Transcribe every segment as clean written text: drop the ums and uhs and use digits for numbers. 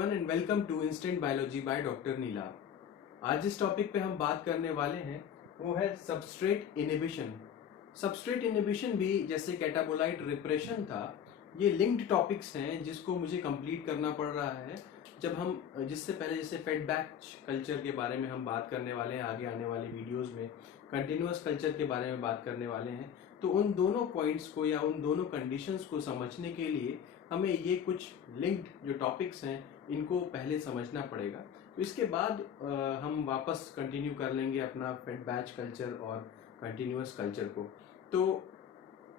Everyone and welcome to instant biology by doctor Neela. आज जिस topic पे हम बात करने वाले हैं वो है सबस्ट्रेट इनहिबिशन। सबस्ट्रेट इनहिबिशन भी जैसे कैटाबोलाइट रिप्रेशन था, ये लिंक्ड टॉपिक्स हैं जिसको मुझे कंप्लीट करना पड़ रहा है। जब हम जिससे पहले जैसे फेड बैच कल्चर के बारे में हम बात करने वाले हैं, आगे आने वाले वीडियोस में कंटिन्यूअस कल्चर के बारे में बात करने वाले हैं, तो उन दोनों पॉइंट्स को या उन दोनों कंडीशंस को समझने के लिए हमें ये कुछ लिंक्ड जो टॉपिक्स हैं इनको पहले समझना पड़ेगा। तो इसके बाद हम वापस कंटिन्यू कर लेंगे अपना फेड बैच कल्चर और कंटिन्यूअस कल्चर को। तो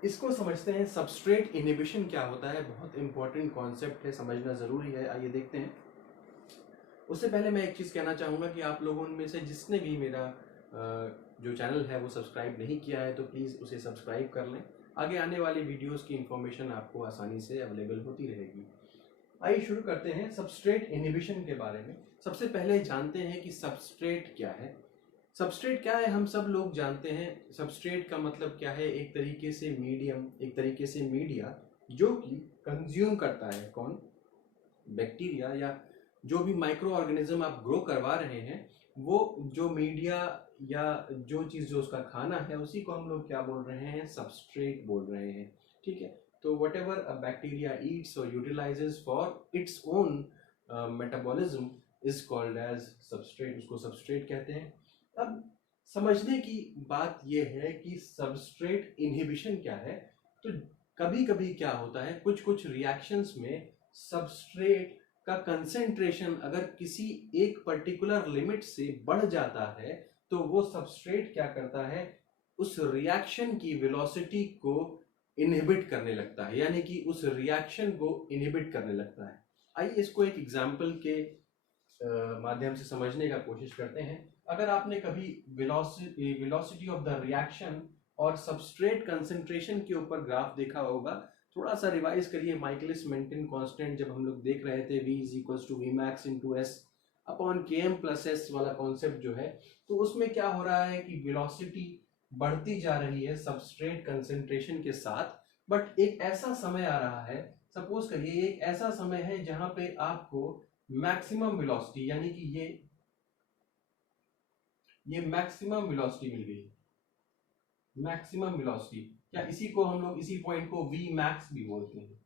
इसको समझते हैं, सबस्ट्रेट इनहिबिशन क्या होता है। बहुत इंपॉर्टेंट कॉन्सेप्ट है, समझना ज़रूरी है। आइए देखते हैं। उससे पहले मैं एक चीज़ कहना चाहूँगा कि आप लोगों में से जिसने भी मेरा जो चैनल है वो सब्सक्राइब नहीं किया है तो प्लीज़ उसे सब्सक्राइब कर लें। आगे आने वाली वीडियोस की इन्फॉर्मेशन आपको आसानी से अवेलेबल होती रहेगी। आइए शुरू करते हैं सबस्ट्रेट इनहिबिशन के बारे में। सबसे पहले जानते हैं कि सबस्ट्रेट क्या है। सबस्ट्रेट क्या है, हम सब लोग जानते हैं। सबस्ट्रेट का मतलब क्या है, एक तरीके से मीडियम, एक तरीके से मीडिया जो कि कंज्यूम करता है कौन, बैक्टीरिया या जो भी माइक्रो ऑर्गेनिज्म आप ग्रो करवा रहे हैं, वो जो मीडिया या जो चीज़ जो उसका खाना है उसी को हम लोग क्या बोल रहे हैं, सबस्ट्रेट बोल रहे हैं। ठीक है, तो whatever a bacteria eats और utilizes for its own metabolism is called as substrate, उसको सबस्ट्रेट कहते हैं। अब समझने की बात यह है कि सबस्ट्रेट इनहिबिशन क्या है। तो कभी कभी क्या होता है, कुछ कुछ रिएक्शंस में सबस्ट्रेट का कंसेंट्रेशन अगर किसी एक पर्टिकुलर लिमिट से बढ़ जाता है तो वो सबस्ट्रेट क्या करता है, उस रिएक्शन की वेलोसिटी को इनहिबिट करने लगता है, यानी कि उस रिएक्शन को इनहिबिट करने लगता है। आइए इसको एक एग्जांपल के माध्यम से समझने का कोशिश करते हैं। अगर आपने कभी वेलोसिटी ऑफ द रिएक्शन और सबस्ट्रेट कंसेंट्रेशन के ऊपर ग्राफ देखा होगा, थोड़ा सा रिवाइज करिए। माइकलिस मेंटेन कांस्टेंट जब हम लोग देख रहे थे, v is equals to V max into S upon K M plus S वाला कॉन्सेप्ट जो है, तो उसमें क्या हो रहा है कि वेलोसिटी बढ़ती जा रही है सबस्ट्रेट कंसेंट्रेशन के साथ। बट एक ऐसा समय आ रहा है, सपोज करिए एक ऐसा समय है जहां पे आपको मैक्सिमम वेलोसिटी, यानी कि ये मैक्सिमम वेलोसिटी मिल गई। मैक्सिमम वेलोसिटी, या इसी को हम लोग, इसी पॉइंट को वी मैक्स भी बोलते हैं,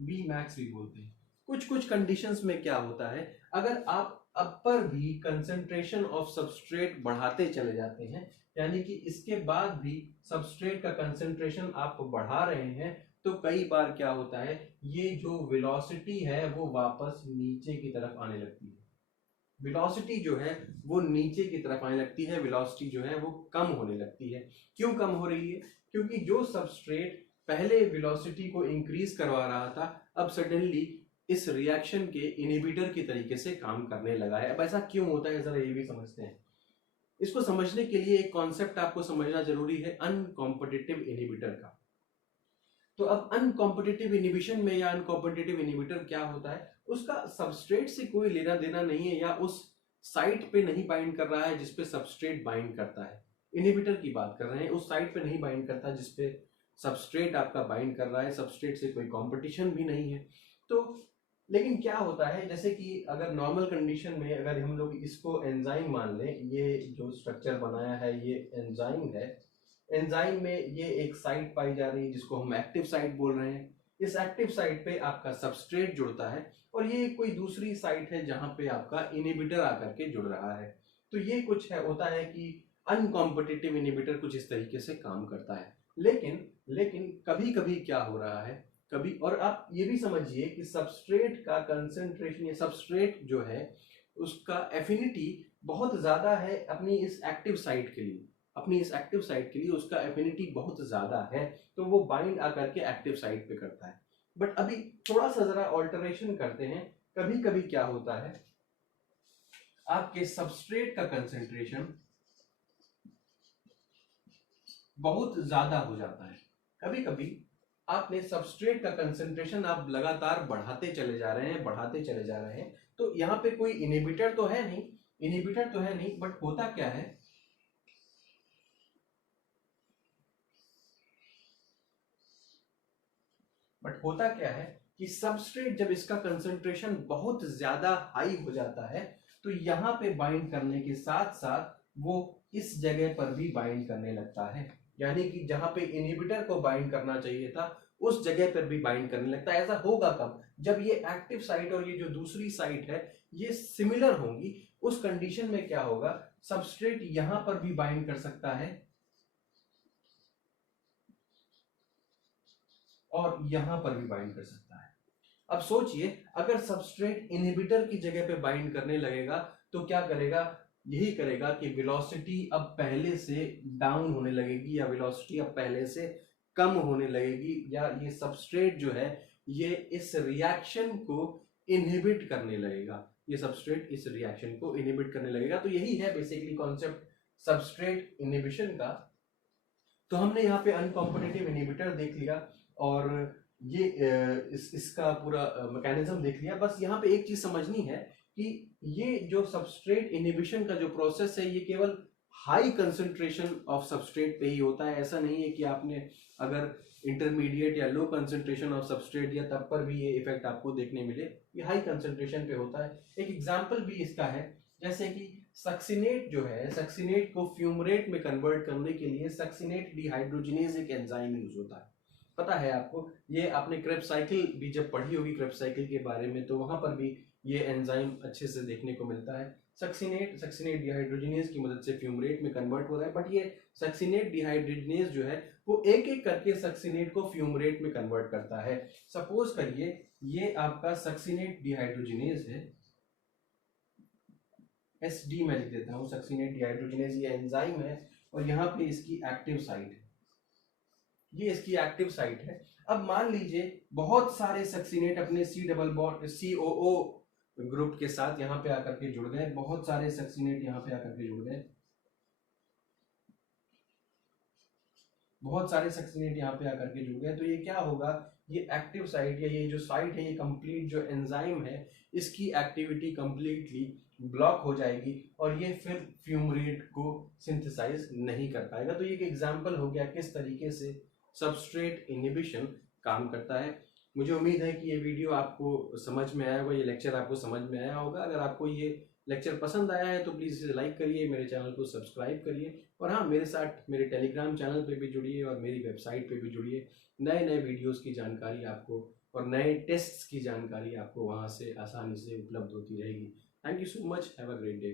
वी मैक्स भी बोलते हैं। कुछ कुछ कंडीशंस में क्या होता है, अगर आप अपर भी कंसेंट्रेशन ऑफ सबस्ट्रेट बढ़ाते चले जाते हैं, यानी कि इसके बाद भी सबस्ट्रेट का कंसेंट्रेशन आप बढ़ा रहे हैं, तो कई बार क्या होता है, ये जो वेलोसिटी है वो वापस नीचे की तरफ आने लगती है। वेलोसिटी जो है वो नीचे की तरफ आने लगती है, वेलोसिटी जो है वो कम होने लगती है। क्यों कम हो रही है? क्योंकि जो सबस्ट्रेट पहले वेलोसिटी को इंक्रीज करवा रहा था, अब सडनली इस रिएक्शन के इनहिबिटर की तरीके से काम करने लगा है। अब ऐसा क्यों होता है, जरा ये भी समझते हैं। इसको समझने के लिए एक कॉन्सेप्ट आपको समझना जरूरी है, अनकॉम्पिटिटिव इनहिबिटर का। तो अब अनकॉम्पिटिटिव इनहिबिशन में या अनकॉम्पिटिटिव इनहिबिटर क्या होता है, उसका सबस्ट्रेट से कोई लेना देना नहीं है, या उस साइट पे नहीं बाइंड कर रहा है जिसपे सबस्ट्रेट बाइंड करता है। इनहिबिटर की बात कर रहे हैं, उस साइट पे नहीं बाइंड करता जिसपे सबस्ट्रेट आपका बाइंड कर रहा है, सबस्ट्रेट से कोई कंपटीशन भी नहीं है। तो लेकिन क्या होता है, जैसे कि अगर नॉर्मल कंडीशन में अगर हम लोग इसको एंजाइम मान लें, ये जो स्ट्रक्चर बनाया है ये एंजाइम है। एंजाइम में ये एक साइट पाई जा रही है जिसको हम एक्टिव साइट बोल रहे हैं। इस एक्टिव साइट पे आपका सबस्ट्रेट जुड़ता है और ये कोई दूसरी साइट है जहां पे आपका इनहिबिटर आकर के जुड़ रहा है। तो ये कुछ है, होता है कि अनकॉम्पिटिटिव इनहिबिटर कुछ इस तरीके से काम करता है। लेकिन लेकिन कभी कभी क्या हो रहा है, कभी, और आप ये भी समझिए कि सबस्ट्रेट का कंसेंट्रेशन या सबस्ट्रेट जो है उसका एफिनिटी बहुत ज्यादा है अपनी इस एक्टिव साइट के लिए, अपनी इस एक्टिव साइट के लिए उसका एफिनिटी बहुत ज्यादा है, तो वो बाइंड आकर के एक्टिव साइट पे करता है। बट अभी थोड़ा सा जरा ऑल्टरेशन करते हैं। कभी कभी क्या होता है, आपके सबस्ट्रेट का कंसेंट्रेशन बहुत ज्यादा हो जाता है। कभी कभी आपने सबस्ट्रेट का कंसेंट्रेशन आप लगातार बढ़ाते चले जा रहे हैं, बढ़ाते चले जा रहे हैं, तो यहाँ पे कोई इनहिबिटर तो है नहीं, इनहिबिटर तो है नहीं, बट होता क्या है, होता क्या है कि सबस्ट्रेट जब इसका कंसंट्रेशन बहुत ज्यादा हाई हो जाता है तो यहाँ पे बाइंड करने के साथ साथ वो इस जगह पर भी बाइंड करने लगता है, यानी कि जहां पे इनहिबिटर को बाइंड करना चाहिए था उस जगह पर भी बाइंड करने लगता है। ऐसा होगा कब? जब ये एक्टिव साइट और ये जो दूसरी साइट है ये सिमिलर होंगी। उस कंडीशन में क्या होगा, सबस्ट्रेट यहां पर भी बाइंड कर सकता है और यहां पर भी बाइंड कर सकता है। अब सोचिए, अगर सबस्ट्रेट इनहिबिटर की जगह पे बाइंड करने लगेगा तो क्या करेगा? यही करेगा कि वेलोसिटी अब पहले से डाउन होने लगेगी या वेलोसिटी अब पहले से कम होने लगेगी, या ये सबस्ट्रेट जो है ये इस रिएक्शन को इनहिबिट करने लगेगा। ये सबस्ट्रेट इस रिएक्शन को इनहिबिट करने लगेगा। तो यही है बेसिकली कॉन्सेप्ट सबस्ट्रेट इनहिबिशन का। तो हमने यहाँ पे अनकॉम्पिटिटिव इनहिबिटर देख लिया और ये इसका पूरा मैकेनिज्म देख लिया। बस यहाँ पे एक चीज समझनी है कि ये जो सबस्ट्रेट इनहिबिशन का जो प्रोसेस है ये केवल हाई कंसंट्रेशन ऑफ सबस्ट्रेट पे ही होता है। ऐसा नहीं है कि आपने अगर इंटरमीडिएट या लो कंसंट्रेशन ऑफ सबस्ट्रेट दिया तब पर भी ये इफेक्ट आपको देखने मिले। ये हाई कंसंट्रेशन पे होता है। एक एग्जांपल भी इसका है, जैसे कि सक्सिनेट जो है, सक्सिनेट को फ्यूमरेट में कन्वर्ट करने के लिए सक्सिनेट डिहाइड्रोजिनेज एक एंजाइम यूज होता है। पता है आपको, ये आपने क्रेब्स साइकिल भी जब पढ़ी होगी क्रेब्स साइकिल के बारे में, तो वहां पर भी ये एंजाइम अच्छे से देखने को मिलता है। सक्सिनेट डिहाइड्रोजिनेज की मदद से फ्यूमरेट में कन्वर्ट हो रहा है, बट ये सक्सिनेट डिहाइड्रोजिनेज जो है वो एक एक करके सक्सिनेट को फ्यूमरेट में कन्वर्ट करता है। सपोज करिए ये आपका सक्सिनेट डिहाइड्रोजिनेज है, SD मैं लिख देता हूँ। सक्सिनेट डिहाइड्रोजिनेज ये एंजाइम है और यहाँ पे इसकी एक्टिव साइट है, ये इसकी एक्टिव साइट है। अब मान लीजिए बहुत सारे सक्सिनेट अपने C double bond COO group के साथ यहाँ पे आकर के जुड़ गए, बहुत सारे सक्सिनेट यहाँ पे आकर के जुड़ गए, बहुत सारे सक्सिनेट यहाँ पे आकर के जुड़ गए। तो ये क्या होगा, ये एक्टिव साइट या ये जो साइट है ये कंप्लीट जो एंजाइम है इसकी एक्टिविटी कंप्लीटली ब्लॉक हो जाएगी और ये फिर फ्यूमरेट को सिंथेसाइज नहीं कर पाएगा। तो ये एक एग्जांपल हो गया किस तरीके से सबस्ट्रेट इनहिबिशन काम करता है। मुझे उम्मीद है कि ये वीडियो आपको समझ में आया होगा, ये लेक्चर आपको समझ में आया होगा। अगर आपको ये लेक्चर पसंद आया है तो प्लीज़ इसे लाइक करिए, मेरे चैनल को सब्सक्राइब करिए और हाँ, मेरे साथ मेरे टेलीग्राम चैनल पे भी जुड़िए और मेरी वेबसाइट पे भी जुड़िए। नए नए वीडियोस की जानकारी आपको और नए टेस्ट्स की जानकारी आपको वहाँ से आसानी से उपलब्ध होती रहेगी। Thank you so much, have a great day.